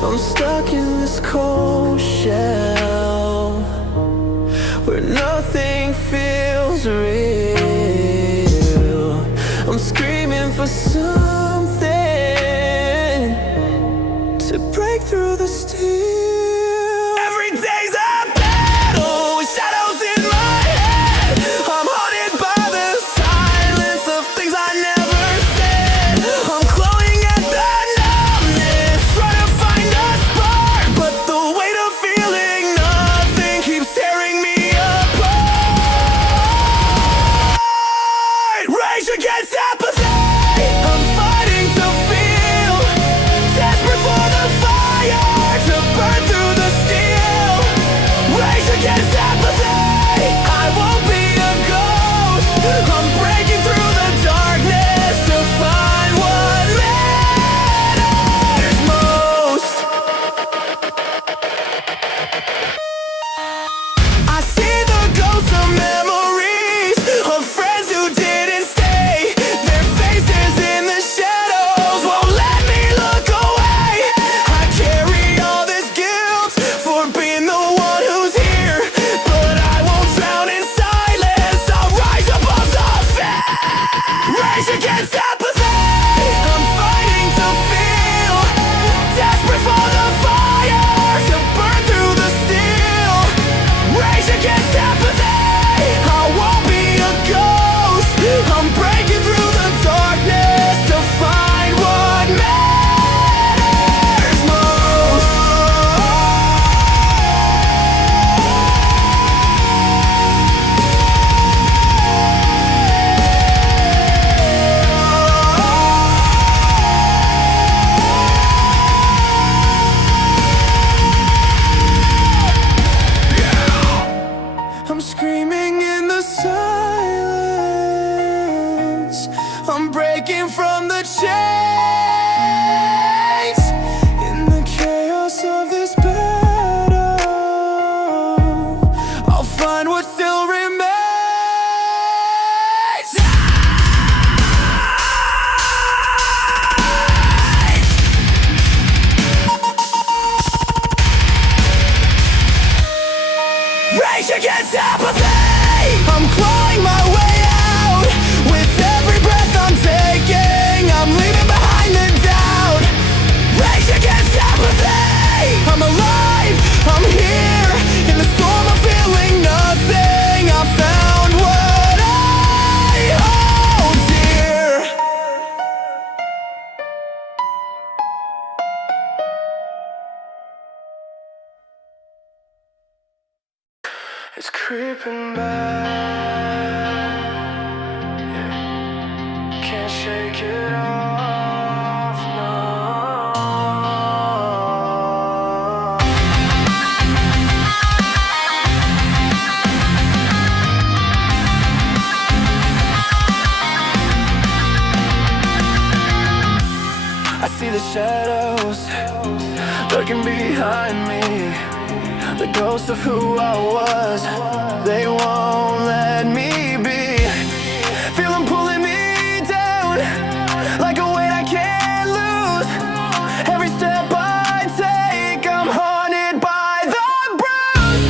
I'm stuck in this cold shell where nothing feels real. I'm screaming for something to break through the steel. Every day's a battle with shadows in my head. I'm haunted by the silence of things I never said. I'm clawing at the numbness, trying to find a spark, but the weight of feeling nothing keeps tearing me apart. Rage against apathy. I'm fighting to feel, desperate for the fire to burn through the steel. Rage against apathy. I won't be a ghost. I'm breaking through the darkness to find what matters most. I see the ghosts of memories of friends who didn't stay. Their faces in the shadows won't let me look away. I carry all this guilt for being the one who's here, but I won't drown in silence. I'll rise above the fear. Rage against apathy. I'm fighting to feel, desperate for the fire to burn through the steel. Rage against apathy. I won't be a ghost. I'm breaking through the darkness to find what matters most. I'm screaming in the silence. I'm breaking from the chains. In the chaos of this battle, I'll find what still remains. Rage against apathy. I'm clawing my way out. With every breath I'm taking, I'm leaving behind the doubt. Rage against apathy. I'm alive, I'm here. In the storm I'm feeling nothing. I found what I hold dear. It's creeping back, yeah. Can't shake it off, no. I see the shadows lurking behind me, the ghost of who I was. They won't let me be. Feel them pulling me down like a weight I can't lose. Every step I take, I'm haunted by the bruise.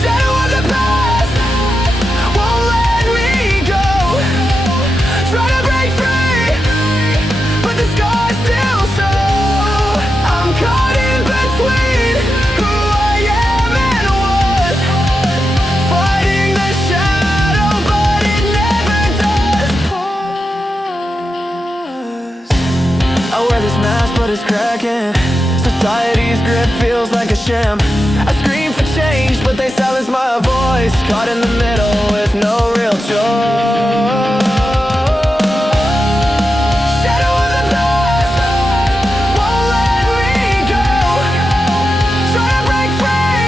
Shadow of the past won't let me go. Try to break free, but the scars still show. I'm caught in between who I am and was, fighting the shadow, but it never does pause. I wear this mask, but it's cracking. Society's grip feels like a sham. I scream for change, but they silence my voice. Caught in the middle with no real choice. Shadow of the past won't let me go. Try to break free,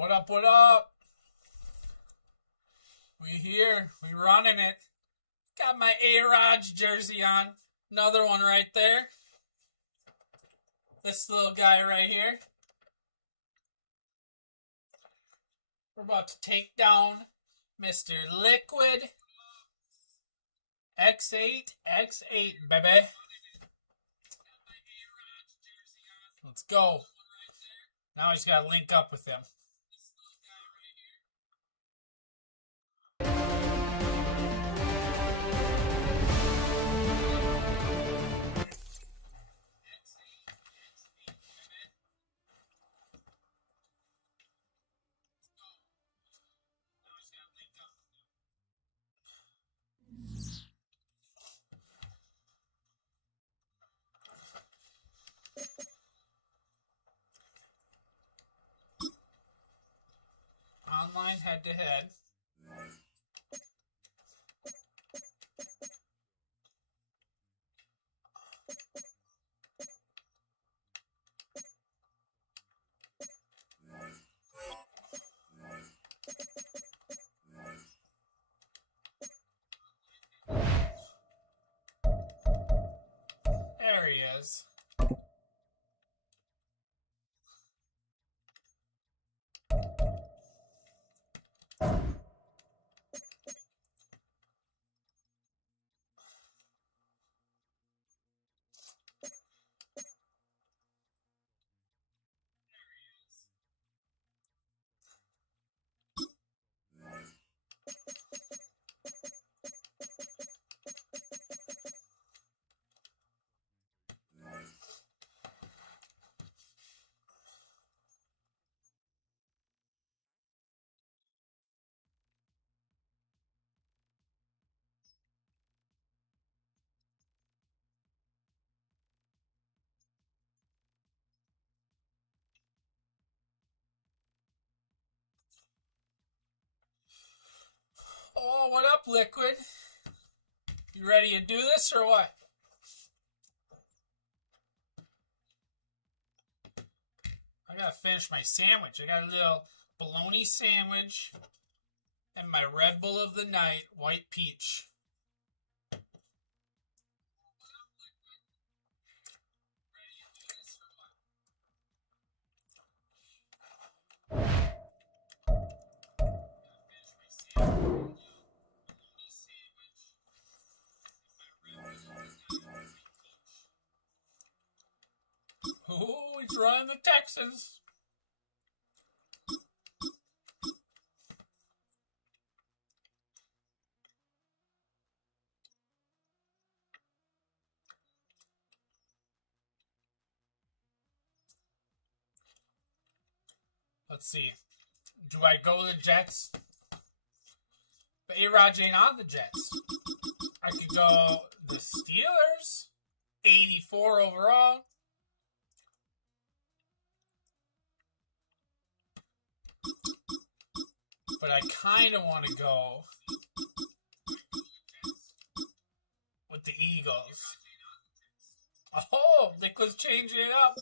What up, what up? We here. We running it. Got my A-Raj jersey on. Another one right there. This little guy right here. We're about to take down Mr. Liquid. X8, baby. Let's go. Now I just gotta link up with him. Online head-to-head. There he is. Oh, what up, Liquid? You ready to do this or what? I gotta finish my sandwich. I got a little bologna sandwich and my Red Bull of the night, white peach. Oh, he's running the Texans. Let's see. Do I go the Jets? But A-Raj ain't on the Jets. I could go the Steelers. 84 overall. But I kind of want to go with the Eagles. Oh, Liquid's changing it up.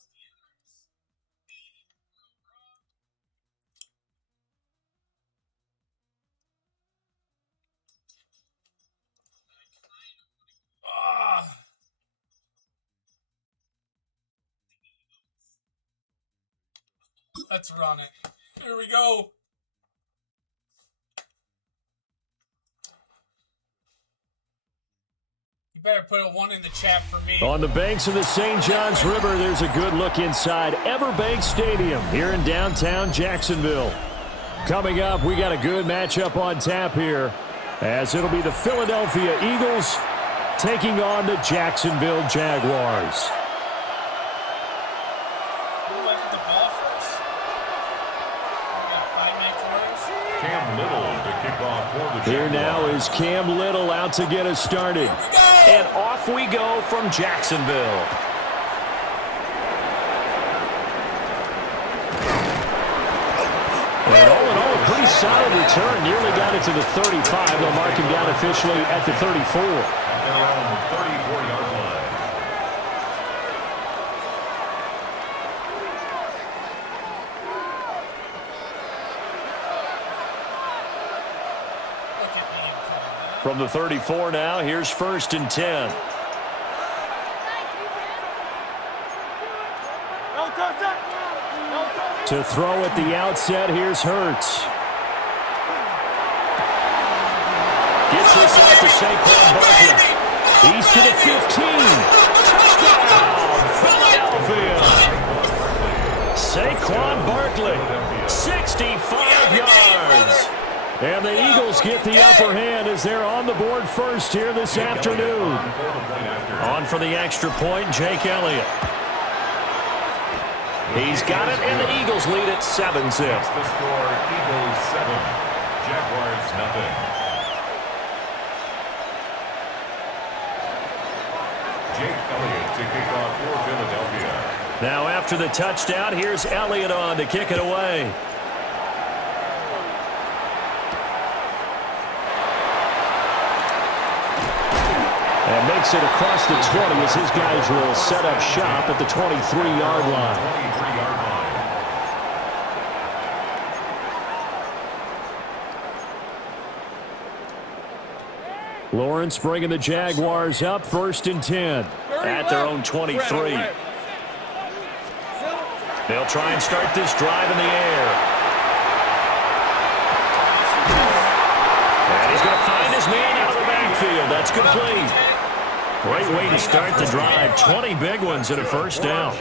Oh. Let's run it. Here we go. You better put a 1 in the chat for me. On the banks of the St. Johns River, there's a good look inside Everbank Stadium here in downtown Jacksonville. Coming up, we got a good matchup on tap here, as it'll be the Philadelphia Eagles taking on the Jacksonville Jaguars. Here now is Cam Little out to get us started. And off we go from Jacksonville. And all in all, a pretty solid return. Nearly got it to the 35. They'll mark him down officially at the 34. Around 34-yard line. From the 34 now, here's 1st and 10. To throw at the outset, here's Hurts. Gets this out to Saquon Barkley. He's to the 15. Touchdown, Philadelphia. Saquon Barkley, 65 yards. And the Eagles get the upper hand as they're on the board first here this afternoon. On for the extra point, Jake Elliott. He's got it, and the Eagles lead at 7-0. The score, Eagles 7, Jaguars nothing. Jake Elliott to kick off for Philadelphia. Now after the touchdown, here's Elliott on to kick it away. And makes it across the 20 as his guys will set up shop at the 23-yard line. 23-yard line. Lawrence bringing the Jaguars up, 1st and 10 at their own 23. They'll try and start this drive in the air. And he's going to find his man out of the backfield. That's complete. Great way to start the drive. 20 big ones and a first down.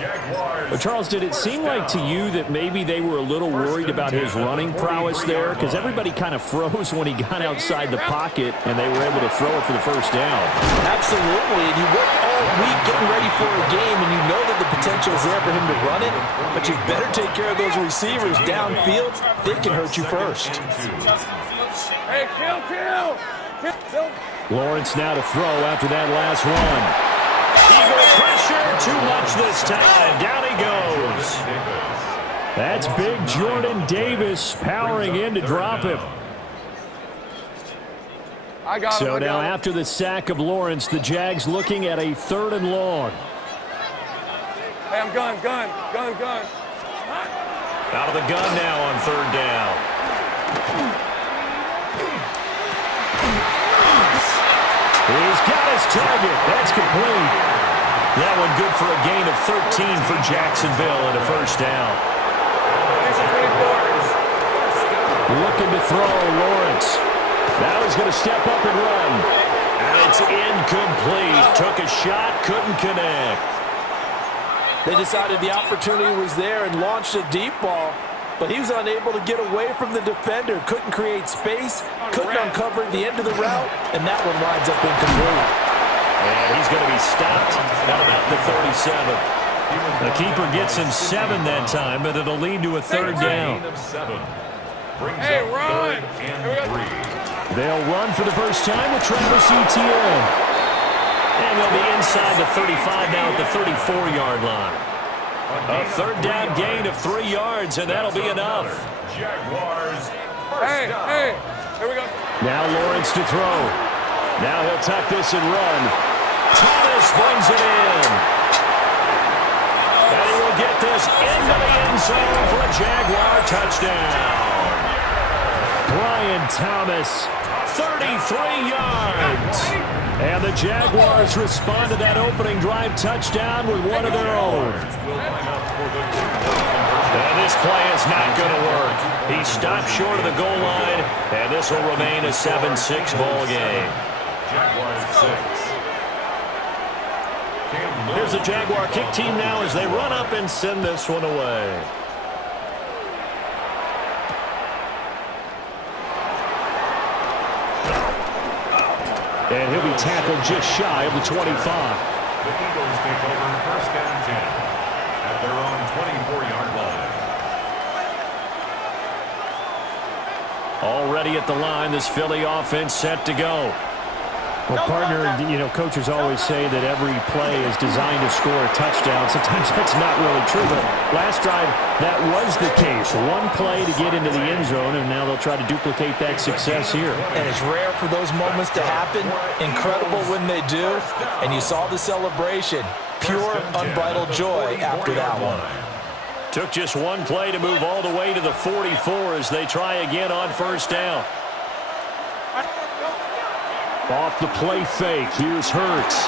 But Charles, did it seem like to you that maybe they were a little worried about his running prowess there? Because everybody kind of froze when he got outside the pocket, and they were able to throw it for the first down. Absolutely, and you work all week getting ready for a game, and you know that the potential is there for him to run it, but you better take care of those receivers downfield. They can hurt you first. Hey, kill! Lawrence now to throw after that last run. Eagle pressure, too much this time. Down he goes. That's big Jordan Davis powering in to drop him. So now after the sack of Lawrence, the Jags looking at a 3rd and long. Hey, I'm gun. Out of the gun now on 3rd down. He's got his target. That's complete. That one good for a gain of 13 for Jacksonville and a first down. Looking to throw, Lawrence. Now he's going to step up and run. And it's incomplete. Took a shot, couldn't connect. They decided the opportunity was there and launched a deep ball, but he was unable to get away from the defender, couldn't create space, couldn't uncover the end of the route, and that one winds up incomplete. And he's going to be stopped at about the 37. The keeper gets him 7 that time, but it'll lead to a 3rd down. Hey, run! They'll run for the first time with Travis Etienne. And they'll be inside the 35 now at the 34-yard line. A 3rd down gain of 3 yards, and that'll be enough. Jaguars. Hey, here we go. Now Lawrence to throw. Now he'll tuck this and run. Thomas brings it in. And he will get this into the end zone for a Jaguar touchdown. Brian Thomas, 33 yards. And the Jaguars respond to that opening drive touchdown with one of their own. And this play is not going to work. He stopped short of the goal line, and this will remain a 7-6 ball game. Jaguars 6. Here's the Jaguar kick team now as they run up and send this one away. And he'll be tackled just shy of the 25. The Eagles take over 1st and 10 at their own 24-yard line. Already at the line, this Philly offense set to go. Well, partner, coaches always say that every play is designed to score a touchdown. Sometimes that's not really true, but last drive, that was the case. One play to get into the end zone, and now they'll try to duplicate that success here. And it's rare for those moments to happen. Incredible when they do. And you saw the celebration. Pure, unbridled joy after that one. Took just one play to move all the way to the 44 as they try again on 1st down. Off the play fake. Here's Hurts.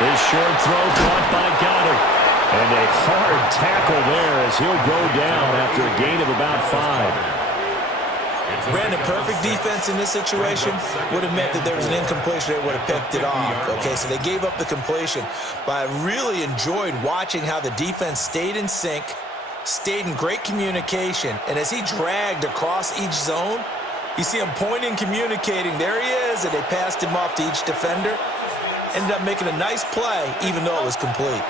His short throw caught by Goddard. And a hard tackle there as he'll go down after a gain of about 5. Ran a perfect defense in this situation. Would have meant that there was an incompletion. They would have picked it off. Okay, so they gave up the completion. But I really enjoyed watching how the defense stayed in sync, stayed in great communication. And as he dragged across each zone, you see him pointing, communicating. There he is, and they passed him off to each defender. Ended up making a nice play, even though it was complete.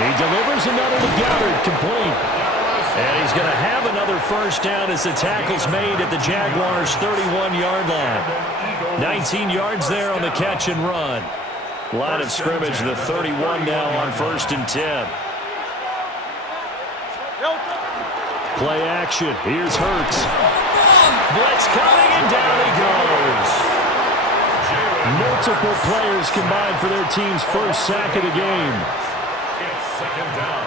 He delivers another to Goddard, complete. And he's going to have another first down as the tackle's made at the Jaguars' 31-yard line. 19 yards there on the catch and run. Line of scrimmage, the 31 now on 1st and 10. Play action. Here's Hurts. Blitz coming, and down he goes. Multiple players combined for their team's first sack of the game. Second down.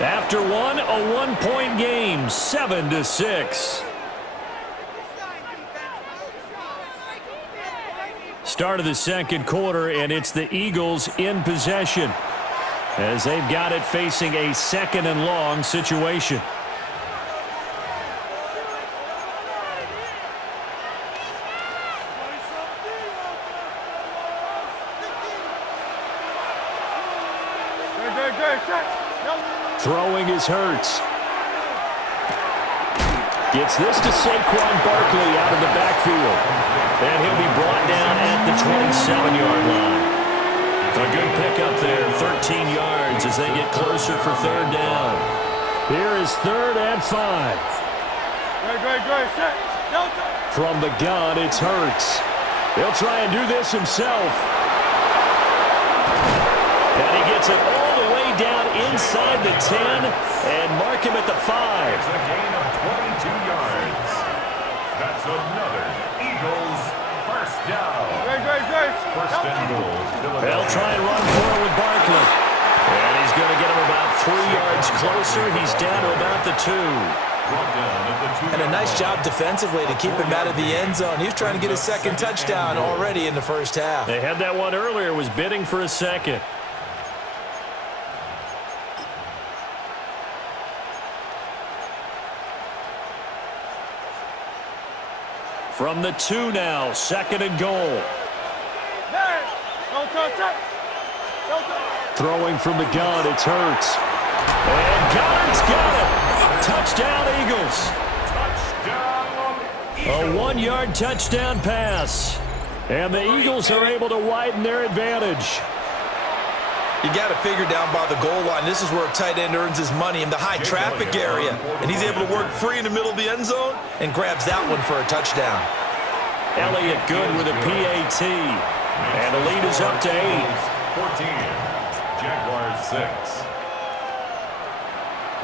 After one, a 1-point game, 7-6. Start of the second quarter, and it's the Eagles in possession as they've got it facing a 2nd and long situation. Throwing is Hurts. Gets this to Saquon Barkley out of the backfield. And he'll be brought down at the 27-yard line. A good pickup there, 13 yards as they get closer for 3rd down. Here is 3rd and 5. From the gun, it's Hurts. He'll try and do this himself. And he gets it all the way down inside the 10 and mark him at the 5. It's a gain of 22 yards. That's another Eagles first down. First and goal. They'll try and run forward with Barkley. And he's going to get him about 3 yards closer. He's down to about the 2. And a nice job defensively to keep him out of the end zone. He was trying to get his 2nd touchdown already in the first half. They had that one earlier, was bidding for a 2nd. From the 2 now, 2nd and goal. Throwing from the gun, it's Hurts. And Goddard's got it. Touchdown, Eagles. A 1-yard touchdown pass. And the Eagles are able to widen their advantage. You got to figure down by the goal line. This is where a tight end earns his money in the high traffic area. And he's able to work free in the middle of the end zone and grabs that one for a touchdown. Elliott good with a PAT. And the lead is up to 8. 14. Jaguars 6.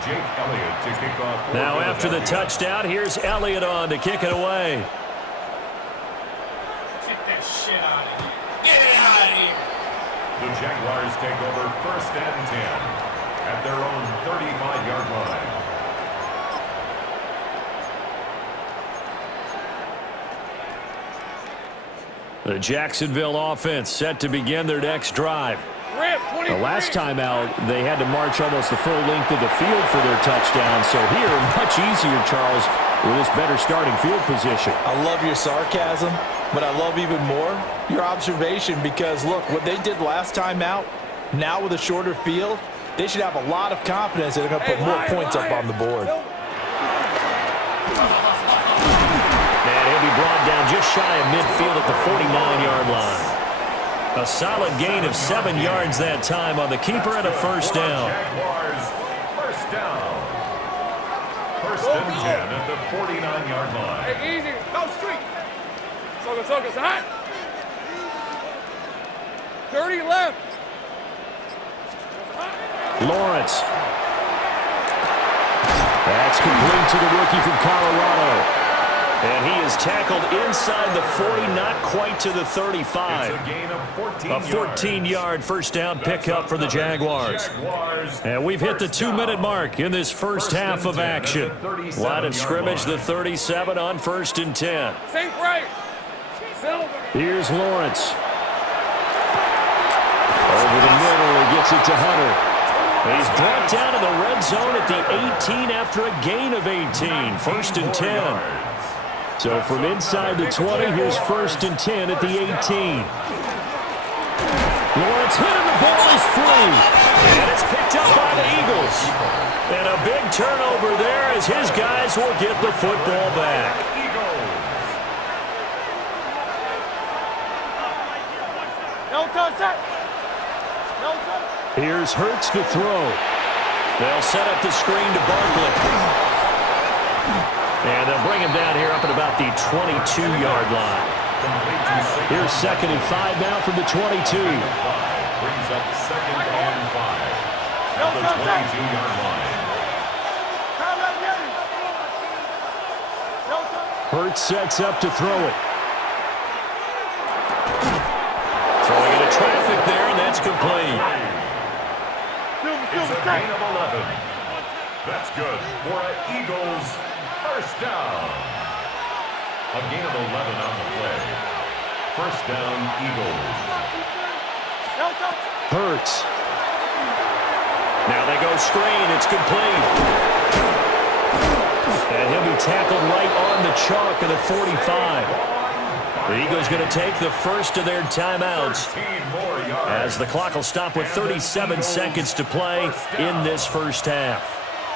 Jake Elliott to kick off. Now after the touchdown, here's Elliott on to kick it away. Get that shit out of here. Get it out of here. The Jaguars take over 1st and 10 at their own 35-yard line. The Jacksonville offense set to begin their next drive. The last time out, they had to march almost the full length of the field for their touchdown. So here, much easier, Charles, with this better starting field position. I love your sarcasm, but I love even more your observation because, look, what they did last time out, now with a shorter field, they should have a lot of confidence that they're going to put more points up on the board. And he'll be brought down just shy of midfield at the 49-yard line. A solid gain of 7 yards that time on the keeper and a first down. Jaguars first down. 1st and 10 at the 49-yard line. Hey, easy. Go street. Soga, hot. 30 left. Lawrence. That's complete to the rookie from Colorado. And he is tackled inside the 40, not quite to the 35. It's a gain of 14 A 14-yard first down pickup for the Jaguars. And we've hit the 2-minute mark in this first half of action. Line of scrimmage, the 37 on 1st and 10. Sink right. Silver. Here's Lawrence. Over the middle, he gets it to Hunter. He's brought down in the red zone at the 18 after a gain of 18. 1st and 10. So from inside the 20, here's 1st and 10 at the 18. Lawrence hit and the ball is free. And it's picked up by the Eagles. And a big turnover there as his guys will get the football back. No touch that. No touch. Here's Hurts to throw. They'll set up the screen to Barkley. And they'll bring him down here up at about the 22-yard line. Here's 2nd and 5 now from the 22. Brings up 2nd and 5 at the 22-yard line. Hurts sets up to throw it. Throwing into traffic there, and that's complete. It's a gain of 11. That's good for an Eagles first down. A gain of 11 on the play. First down, Eagles. Hurts. Now they go screen. It's complete. And he'll be tackled right on the chalk of the 45. The Eagles going to take the first of their timeouts as the clock will stop with 37 seconds to play in this first half.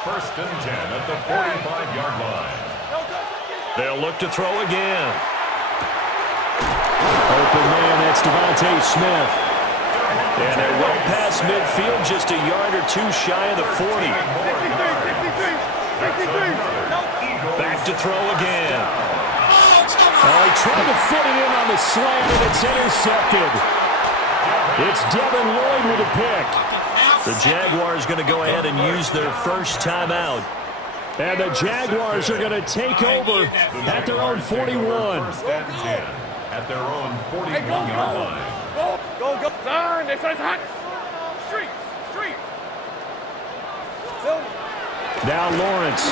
1st and 10 at the 45-yard line. They'll look to throw again. Open man, that's Devontae Smith. And they're well past midfield, just a yard or two shy of the 40. Back to throw again. Oh, he tried to fit it in on the slant, and it's intercepted. It's Devin Lloyd with a pick. The Jaguars going to go ahead and use their first timeout. And the Jaguars are going to take over at their own 41. 1st and 10 at their own 41-yard line. Go. Turn. They say it's hot. Street. Silver. Now Lawrence.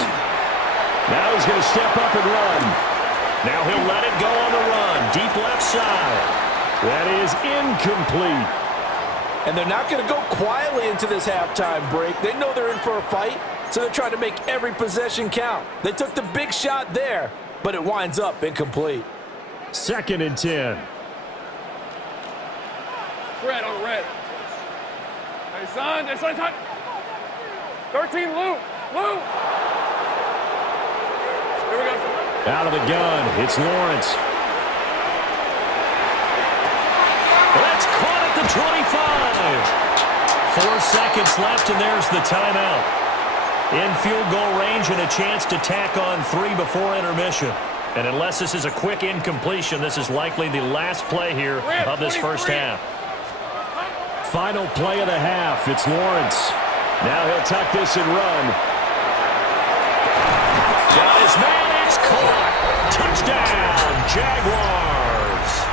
Now he's going to step up and run. Now he'll let it go on the run. Deep left side. That is incomplete. And they're not going to go quietly into this halftime break. They know they're in for a fight, so they're trying to make every possession count. They took the big shot there, but it winds up incomplete. 2nd and 10. Red on red. Hey, son. They say it's hot. 13, Lou. Here we go. Out of the gun, it's Lawrence. That's caught at the 25. 4 seconds left, and there's the timeout. In field goal range and a chance to tack on 3 before intermission. And unless this is a quick incompletion, this is likely the last play here of this first half. Final play of the half, it's Lawrence. Now he'll tuck this and run. Got his man, it's caught. Touchdown, Jaguars.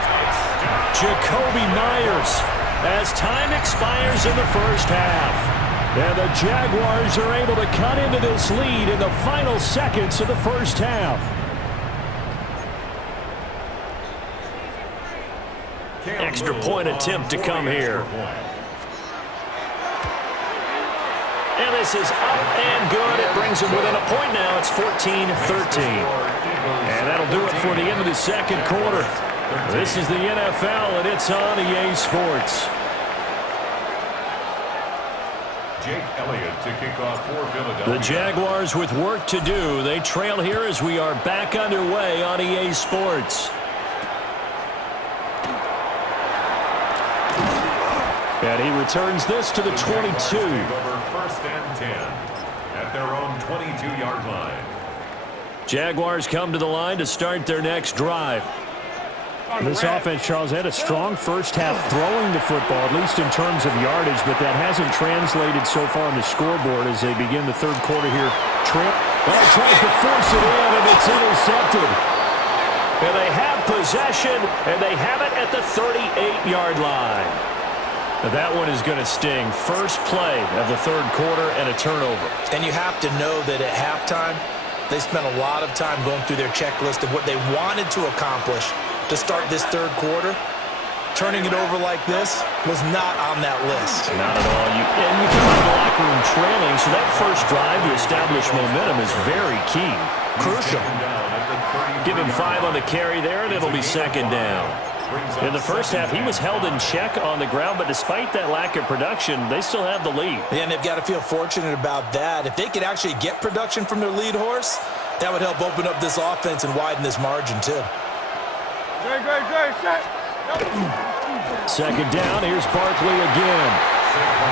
Jacoby Myers as time expires in the first half. And the Jaguars are able to cut into this lead in the final seconds of the first half. Extra point attempt to come here. And this is up and good. It brings them within a point now. It's 14-13. And that'll do it for the end of the second quarter. This is the NFL, and it's on EA Sports. Jake Elliott to kick off for Philadelphia. The Jaguars with work to do. They trail here as we are back underway on EA Sports. And he returns this to the 22. Over 1st and 10 at their own 22-yard line. Jaguars come to the line to start their next drive. This offense, Charles, had a strong first half throwing the football, at least in terms of yardage, but that hasn't translated so far on the scoreboard as they begin the third quarter here. Trip tries to force it in, and it's intercepted. And they have possession, and they have it at the 38-yard line. That one is going to sting. First play of the third quarter and a turnover. And you have to know that at halftime, they spent a lot of time going through their checklist of what they wanted to accomplish to start this third quarter. Turning it over like this was not on that list. Not at all. You come out of the locker room trailing, so that first drive to establish momentum is very key. Crucial. Give him 5 on the carry there, and it'll be second down. In the first half, he was held in check on the ground, but despite that lack of production, they still have the lead. Yeah, and they've got to feel fortunate about that. If they could actually get production from their lead horse, that would help open up this offense and widen this margin, too. Second down, here's Barkley again.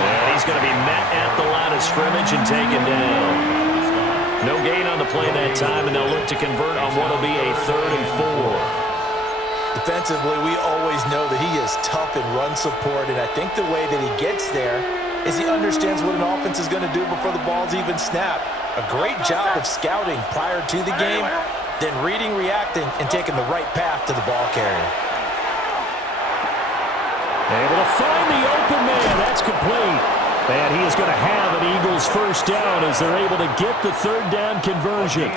And he's going to be met at the line of scrimmage and taken down. No gain on the play that time, and they'll look to convert on what will be a 3rd and 4. Defensively, we always know that he is tough in run support, and I think the way that he gets there is he understands what an offense is going to do before the ball's even snapped. A great job of scouting prior to the game, then reading, reacting, and taking the right path to the ball carrier. Able to find the open man. That's complete. And he is going to have an Eagles first down as they're able to get the third down conversion.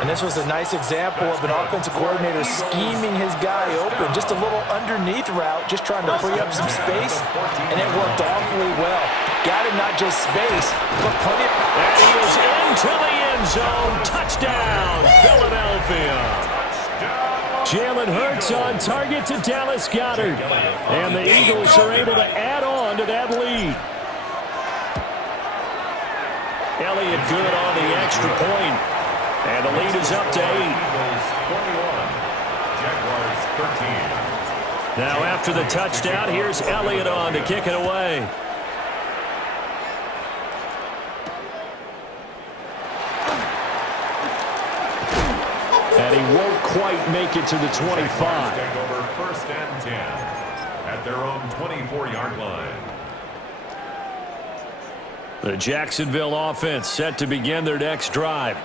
And this was a nice example of an offensive coordinator scheming his guy open. Just a little underneath route, just trying to free up some space. And it worked awfully well. Got him not just space, but plenty of... And he is into the end zone. Touchdown, Philadelphia. Jalen Hurts on target to Dallas Goedert. And the Eagles are able to add on to that lead. Elliott good on the extra point. And the lead is up to 8. Jaguars 13. Now after the touchdown, here's Elliott on to kick it away. And he won't quite make it to the 25. Take over 1st and 10 at their own 24-yard line. The Jacksonville offense set to begin their next drive.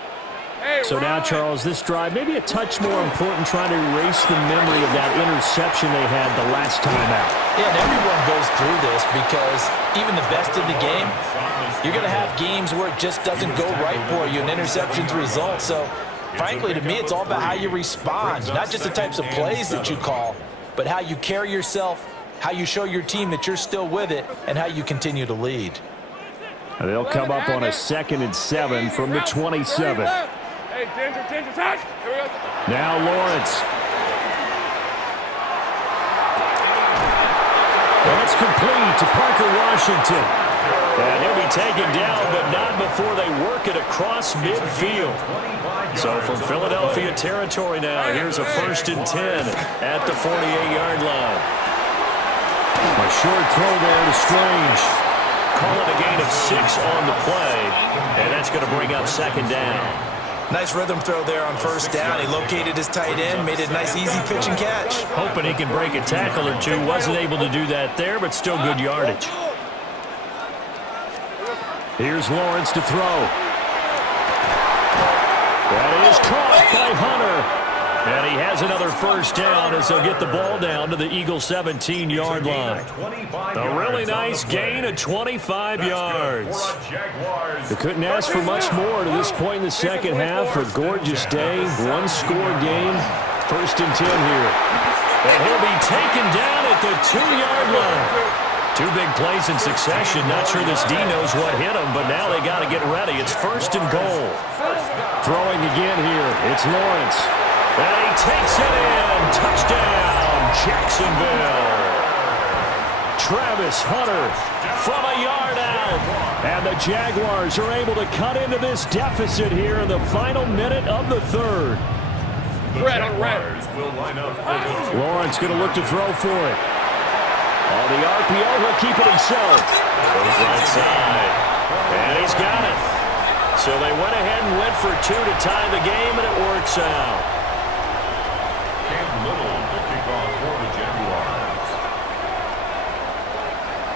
So now, Charles, this drive maybe a touch more important, trying to erase the memory of that interception they had the last time out. Yeah, and everyone goes through this because even the best in the game, you're going to have games where it just doesn't go right for you and interceptions result. So, frankly, to me, it's all about how you respond, not just the types of plays that you call, but how you carry yourself, how you show your team that you're still with it, and how you continue to lead. They'll come up on a 2nd and 7 from the 27. Hey, Ginger, touch. Here we go. Now Lawrence. That's complete to Parker Washington. And he'll be taken down, but not before they work it across midfield. So from Philadelphia territory now, here's a 1st and 10 at the 48-yard line. A short throw there to Strange. Call it a gain of 6 on the play, and that's going to bring up 2nd down. Nice rhythm throw there on 1st down. He located his tight end, made it a nice easy pitch and catch. Hoping he can break a tackle or two. Wasn't able to do that there, but still good yardage. Here's Lawrence to throw. That is caught by Hunter. And he has another 1st down as they'll get the ball down to the Eagles' 17-yard line. A really nice gain of 25 yards. They couldn't ask for much more to this point in the second half. A gorgeous day, 1-score game. 1st and 10 here. And he'll be taken down at the 2-yard line. 2 big plays in succession. Not sure this D knows what hit him, but now they got to get ready. It's 1st and goal. Throwing again here. It's Lawrence. And he takes it in. Touchdown, Jacksonville. Travis Hunter from a yard out. And the Jaguars are able to cut into this deficit here in the final minute of the 3rd. Red on red. Will line up. Lawrence going to look to throw for it. On the RPO, he'll keep it himself. Goes right side. And he's got it. So they went ahead and went for 2 to tie the game, and it works out.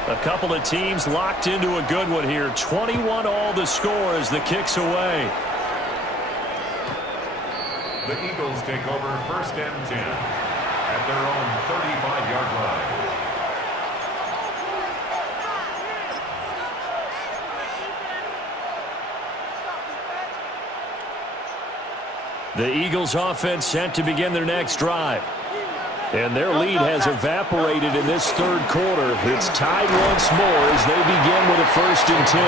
A couple of teams locked into a good one here. 21 all the score as the kick's away. The Eagles take over 1st and 10 at their own 35-yard line. The Eagles offense set to begin their next drive. And their lead has evaporated in this third quarter. It's tied once more as they begin with a 1st and 10.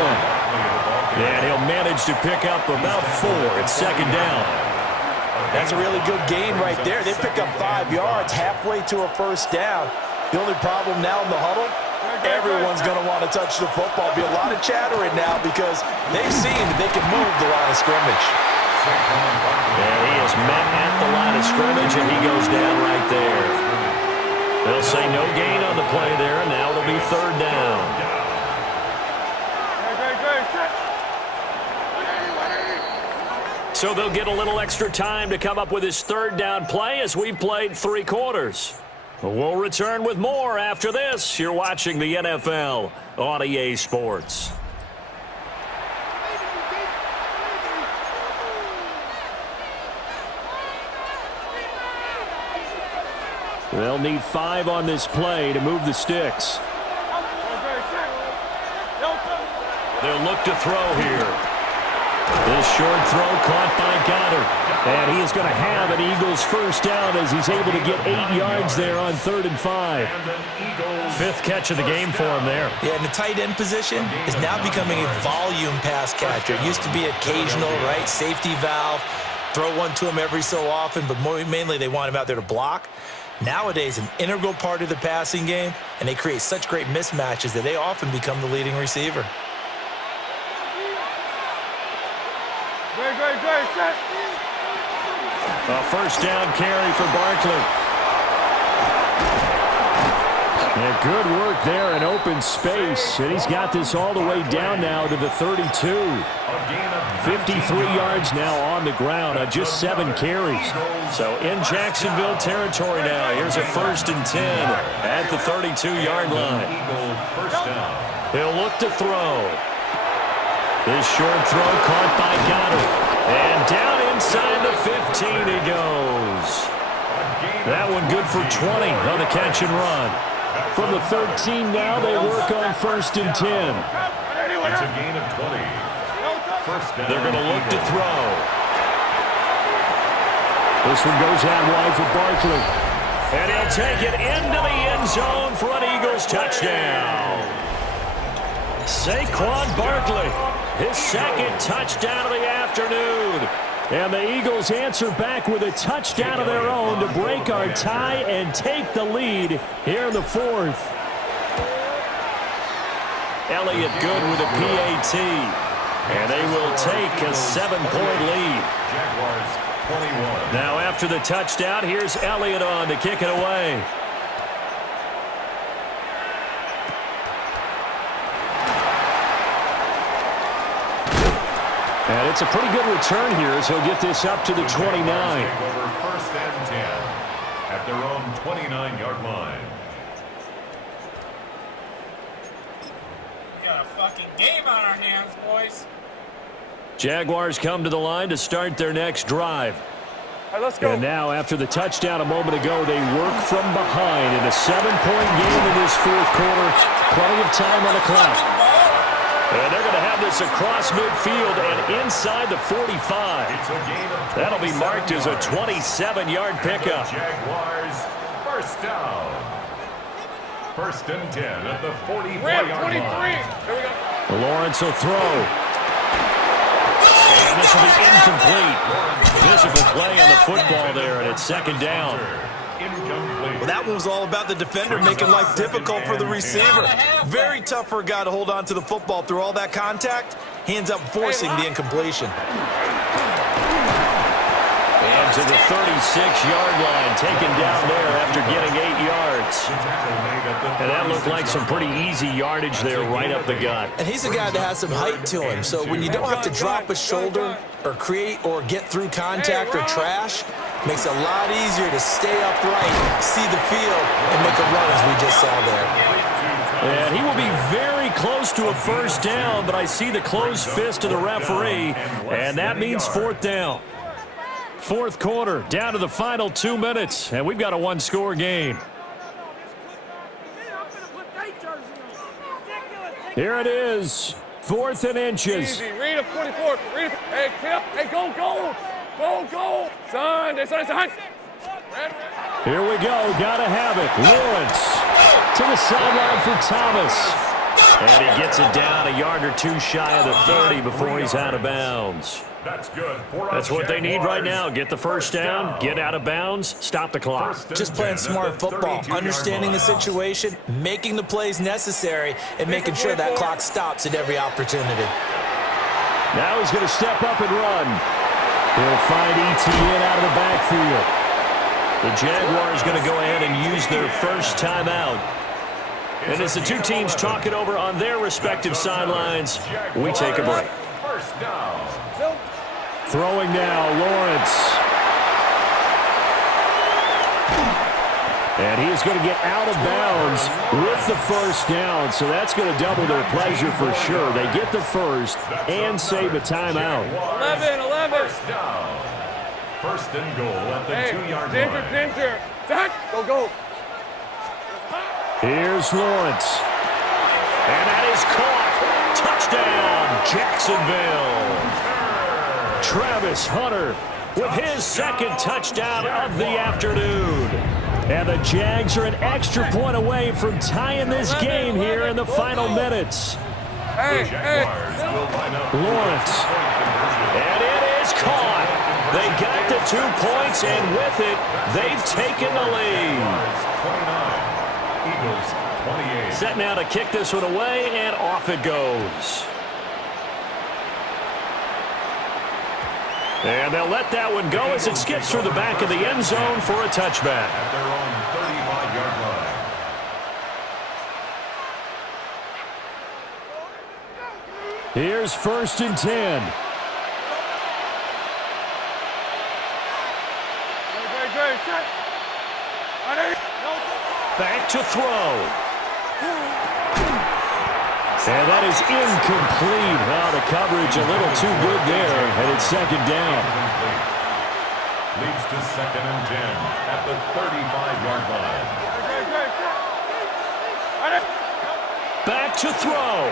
And he'll manage to pick up about 4 at 2nd down. That's a really good gain right there. They pick up 5 yards halfway to a 1st down. The only problem now in the huddle, everyone's going to want to touch the football. Be a lot of chattering now because they've seen that they can move the line of scrimmage. And he is met at the line of scrimmage, and he goes down right there. They'll say no gain on the play there, and now it'll be 3rd down. So they'll get a little extra time to come up with his 3rd down play as we played 3 quarters. We'll return with more after this. You're watching the NFL on EA Sports. They'll need 5 on this play to move the sticks. They'll look to throw here. This short throw caught by Goddard. And he is going to have an Eagles 1st down as he's able to get 8 yards there on 3rd and 5. 5th catch of the game for him there. Yeah, and the tight end position is now becoming a volume pass catcher. It used to be occasional, right? Safety valve. Throw one to him every so often, but mainly they want him out there to block. Nowadays, an integral part of the passing game, and they create such great mismatches that they often become the leading receiver. Set. A 1st down carry for Barkley. And good work there in open space. And he's got this all the way down now to the 32. 53 yards now on the ground on just 7 carries. So in Jacksonville territory now. Here's a 1st and 10 at the 32-yard line. He'll look to throw. This short throw caught by Goddard. And down inside the 15 he goes. That one good for 20 on the catch and run. From the 13 now, they work on 1st and 10. It's a gain of 20. 1st down. They're going to look to throw. This one goes out wide for Barkley. And he'll take it into the end zone for an Eagles touchdown. Saquon Barkley, his 2nd touchdown of the afternoon. And the Eagles answer back with a touchdown of their own to break our tie and take the lead here in the 4th. Elliott good with a PAT. And they will take a 7-point lead. Jaguars 21. Now after the touchdown, here's Elliott on to kick it away. And it's a pretty good return here as he'll get this up to the 29. Take over 1st and 10 at their own 29-yard line. We got a fucking game on our hands, boys. Jaguars come to the line to start their next drive. All right, let's go. And now, after the touchdown a moment ago, they work from behind in a 7-point game in this 4th quarter. Plenty of time on the clock. And they're going to have this across midfield and inside the 45. That'll be marked as a 27-yard pickup. Jaguars 1st down. 1st and 10 at the 44-yard line. Here we go. Lawrence will throw. And this will be incomplete. Physical play on the football there, and it's 2nd down. Well, that one was all about the defender making life difficult for the receiver. Very tough for a guy to hold on to the football through all that contact. He ends up forcing the incompletion. And to the 36-yard line, taken down there after getting 8 yards. And that looked like some pretty easy yardage there right up the gut. And he's a guy that has some height to him, so when you don't have to drop a shoulder or create or get through contact or trash, makes it a lot easier to stay upright, see the field, and make a run as we just saw there. And he will be very close to a 1st down, but I see the closed fist of the referee, and that means 4th down. Fourth quarter, down to the final 2 minutes, and we've got a one-score game. Here it is, 4th and inches. Easy. Read up 24. Read up. Hey, Clip. Hey, go. Go, go. Son. Here we go. Got to have it. Lawrence to the sideline for Thomas. And he gets it down a yard or two shy of the 30 before he's out of bounds. That's good. That's what they need right now. Get the first down, get out of bounds, stop the clock. Just playing smart football, understanding the situation, making the plays necessary, and making sure that clock stops at every opportunity. Now he's going to step up and run. He'll find ETN out of the backfield. The Jaguars going to go ahead and use their first timeout. And as the two teams talk it over on their respective sidelines, we take a break. First down. Throwing now, Lawrence. And he is going to get out of bounds with the first down, so that's going to double their pleasure for sure. They get the first and save a timeout. 11. First down. First and goal at the 2-yard line. Center. Zach, go. Here's Lawrence. And that is caught. Touchdown, Jacksonville. Travis Hunter with his second touchdown of the afternoon. And the Jags are an extra point away from tying this game here in the final minutes. Jaguars will line up. Lawrence. And it is caught. They got the 2 points, and with it, they've taken the lead. 29. Eagles 28. Set now to kick this one away, and off it goes. And they'll let that one go as it skips through the back of the end zone for a touchback. At their own 35-yard line. Here's 1st and 10. Back to throw. And that is incomplete. Oh, the coverage a little too good there, and it's second down. Leads to 2nd and 10 at the 35-yard line. Back to throw.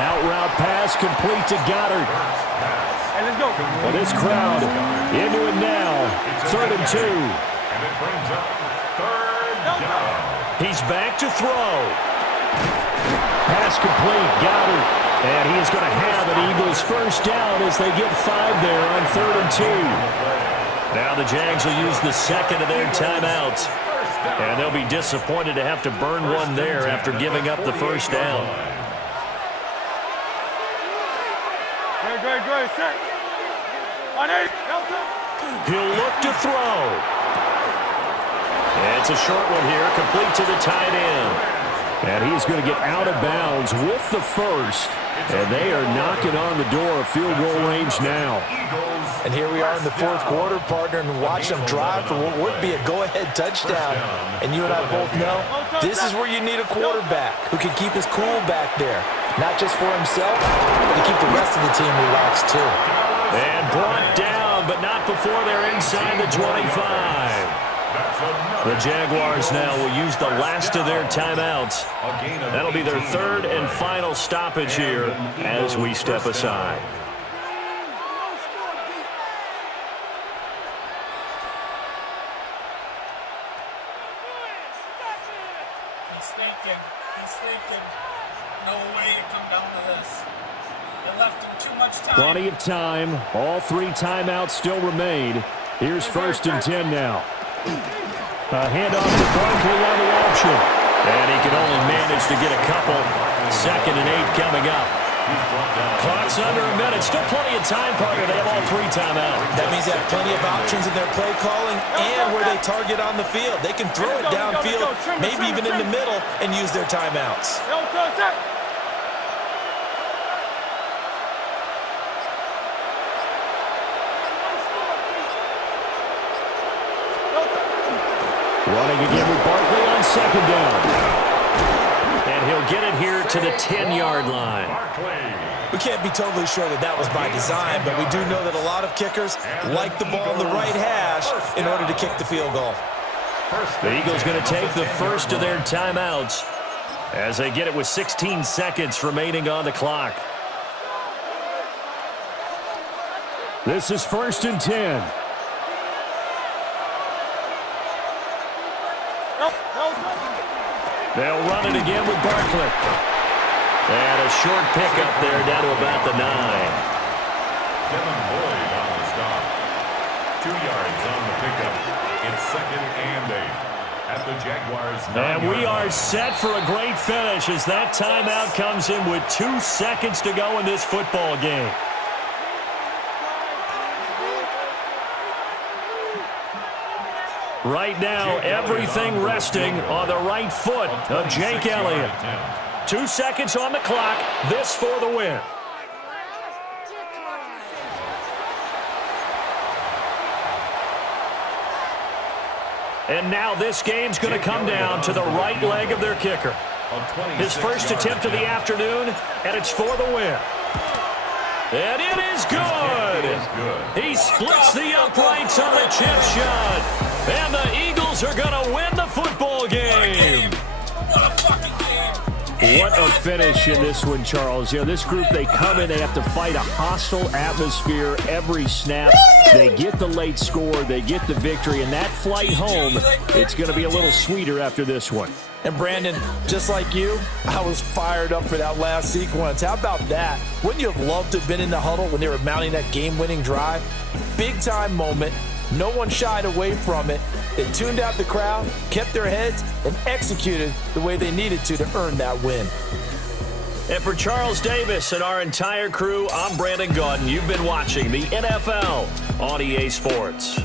Out route pass complete to Goddard. Hey, let's go. Well, this crowd into it now. 3rd and 2. And it brings up 3rd down. He's back to throw. Pass complete, Goddard. And he is going to have an Eagles first down as they get 5 there on 3rd and 2. Now the Jags will use the second of their timeouts. And they'll be disappointed to have to burn one there after giving up the first down. Great. Set. He'll look to throw. And it's a short one here, complete to the tight end. And he's going to get out of bounds with the first. And they are knocking on the door of field goal range now. And here we are in the 4th quarter, partner, and watch them drive for what would be a go-ahead touchdown. And you and I both know this is where you need a quarterback who can keep his cool back there. Not just for himself, but to keep the rest of the team relaxed too. And brought down, but not before they're inside the 25. The Jaguars now will use the last of their timeouts. That'll be their 3rd and final stoppage here as we step aside. He's thinking, no way to come down to this. They left him too much time. Plenty of time. All 3 timeouts still remain. Here's 1st and 10 now. A handoff to Barkley on the option. And he can only manage to get a couple. 2nd and 8 coming up. Clock's under a minute. Still plenty of time, partner. They have all 3 timeouts. That means they have plenty of options in their play calling and where they target on the field. They can throw it downfield, maybe even in the middle, and use their timeouts. Running again with Barkley on 2nd down. And he'll get it here to the 10-yard line. We can't be totally sure that that was by design, but we do know that a lot of kickers like the ball in the right hash in order to kick the field goal. The Eagles going to take the first of their timeouts as they get it with 16 seconds remaining on the clock. This is 1st and 10. They'll run it again with Barkley. And a short pickup there down to about the 9. Devin Lloyd on the stop. 2 yards on the pickup. It's 2nd and 8 at the Jaguars. And we are set for a great finish as that timeout comes in with 2 seconds to go in this football game. Right now, everything resting on the right foot of Jake Elliott. 2 seconds on the clock. This for the win. And now this game's going to come down to the right leg of their kicker. His first attempt of the afternoon, and it's for the win. And it is good. He splits the uprights on the chip shot. And the Eagles are going to win the football game. What a fucking game. What a finish in this one, Charles. You know, this group, they come in, they have to fight a hostile atmosphere every snap. They get the late score, they get the victory, and that flight home, it's going to be a little sweeter after this one. And Brandon, just like you, I was fired up for that last sequence. How about that? Wouldn't you have loved to have been in the huddle when they were mounting that game-winning drive? Big-time moment. No one shied away from it. They tuned out the crowd, kept their heads, and executed the way they needed to earn that win. And for Charles Davis and our entire crew, I'm Brandon Gaudin. You've been watching the NFL on EA Sports.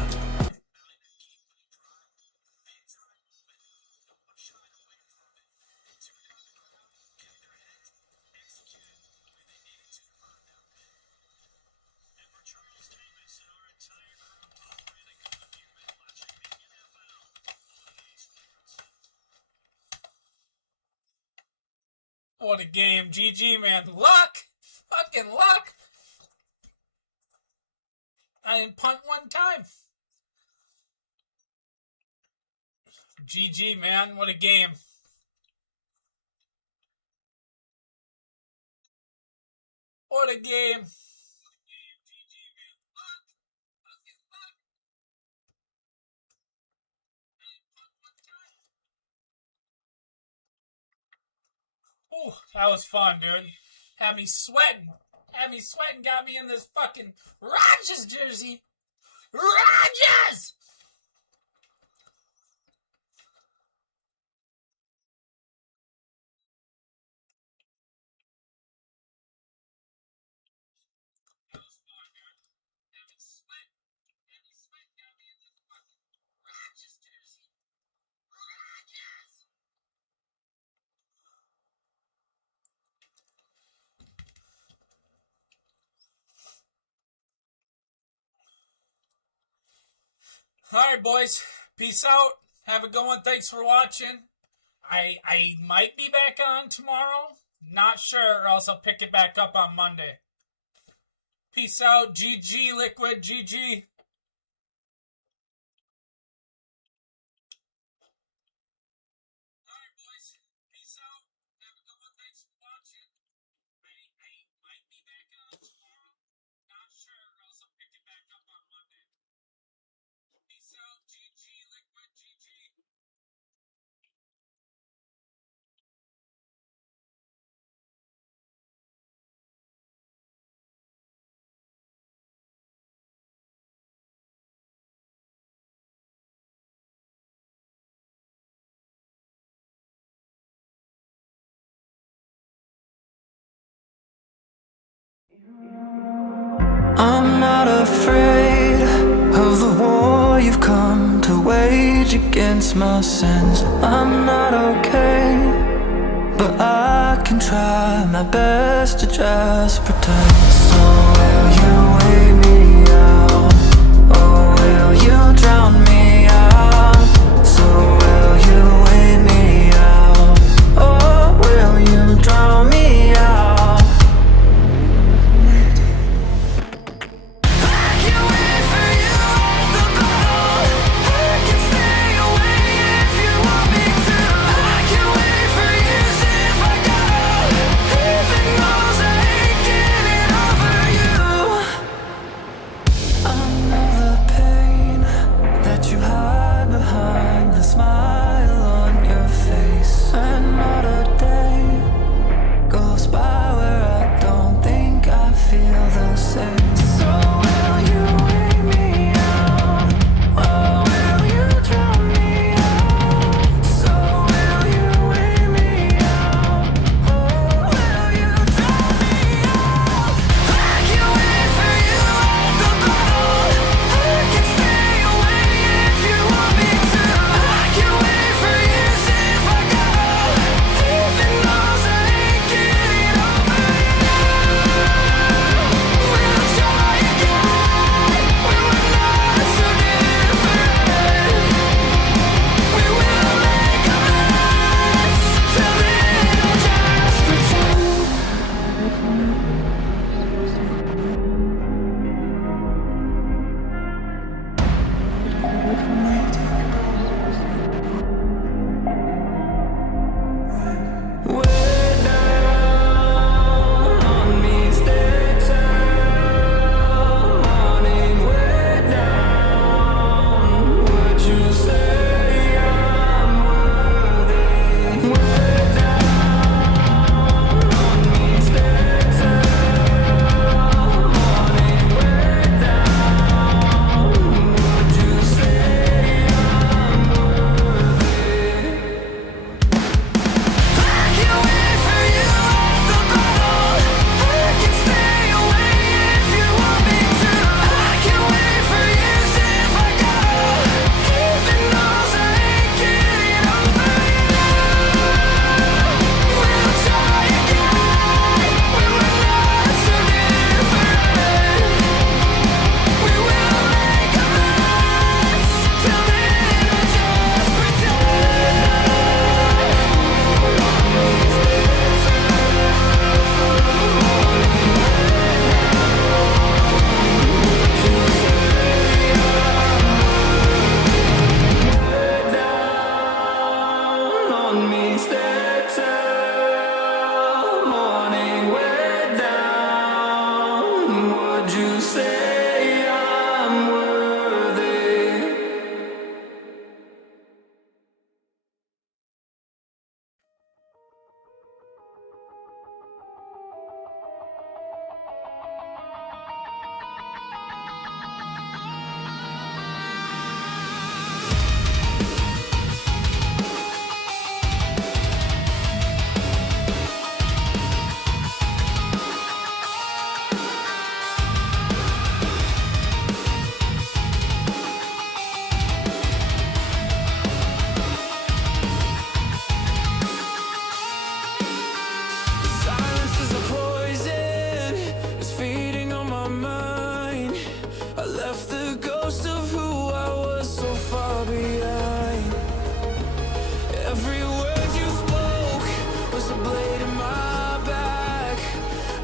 What a game. GG, man. Luck. Fucking luck. I didn't punt one time. GG, man. What a game. What a game. Ooh, that was fun, dude. Had me sweating. Got me in this fucking Rodgers jersey. Rodgers! All right, boys. Peace out. Have a good one. Thanks for watching. I might be back on tomorrow. Not sure, or else I'll pick it back up on Monday. Peace out. GG, Liquid. GG. I'm not afraid of the war you've come to wage against my sins. I'm not okay, but I can try my best to just pretend. So will you wait me out, or will you drown me out? So will you wait me out, or will you drown me out?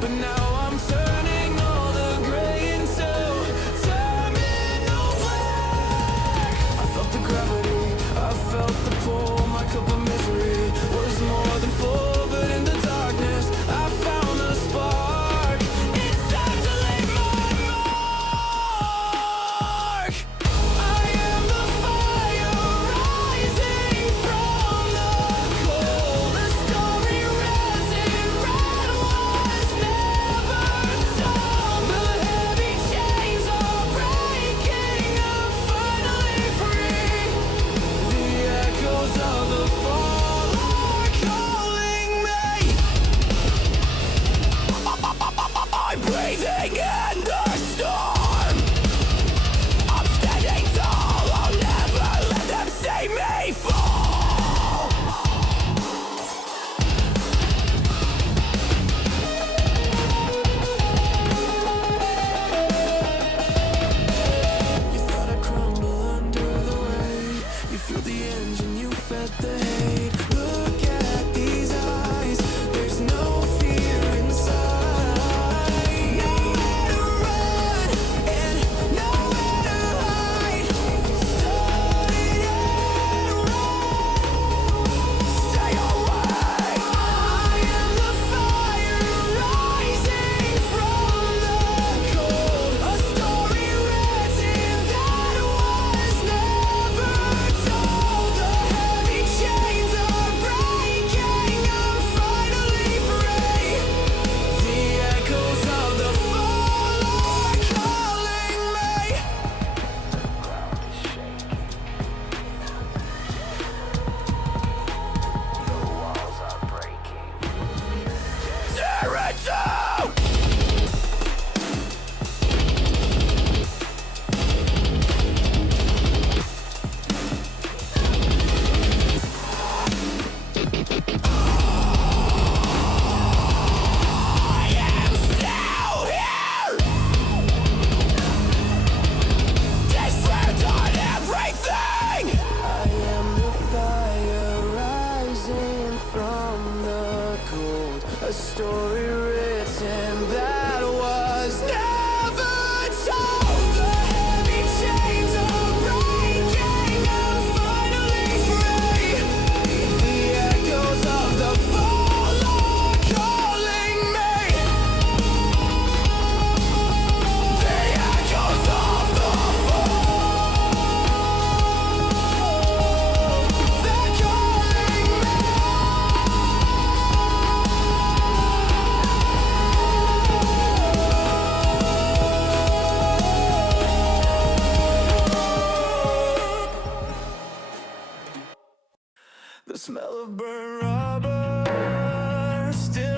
But now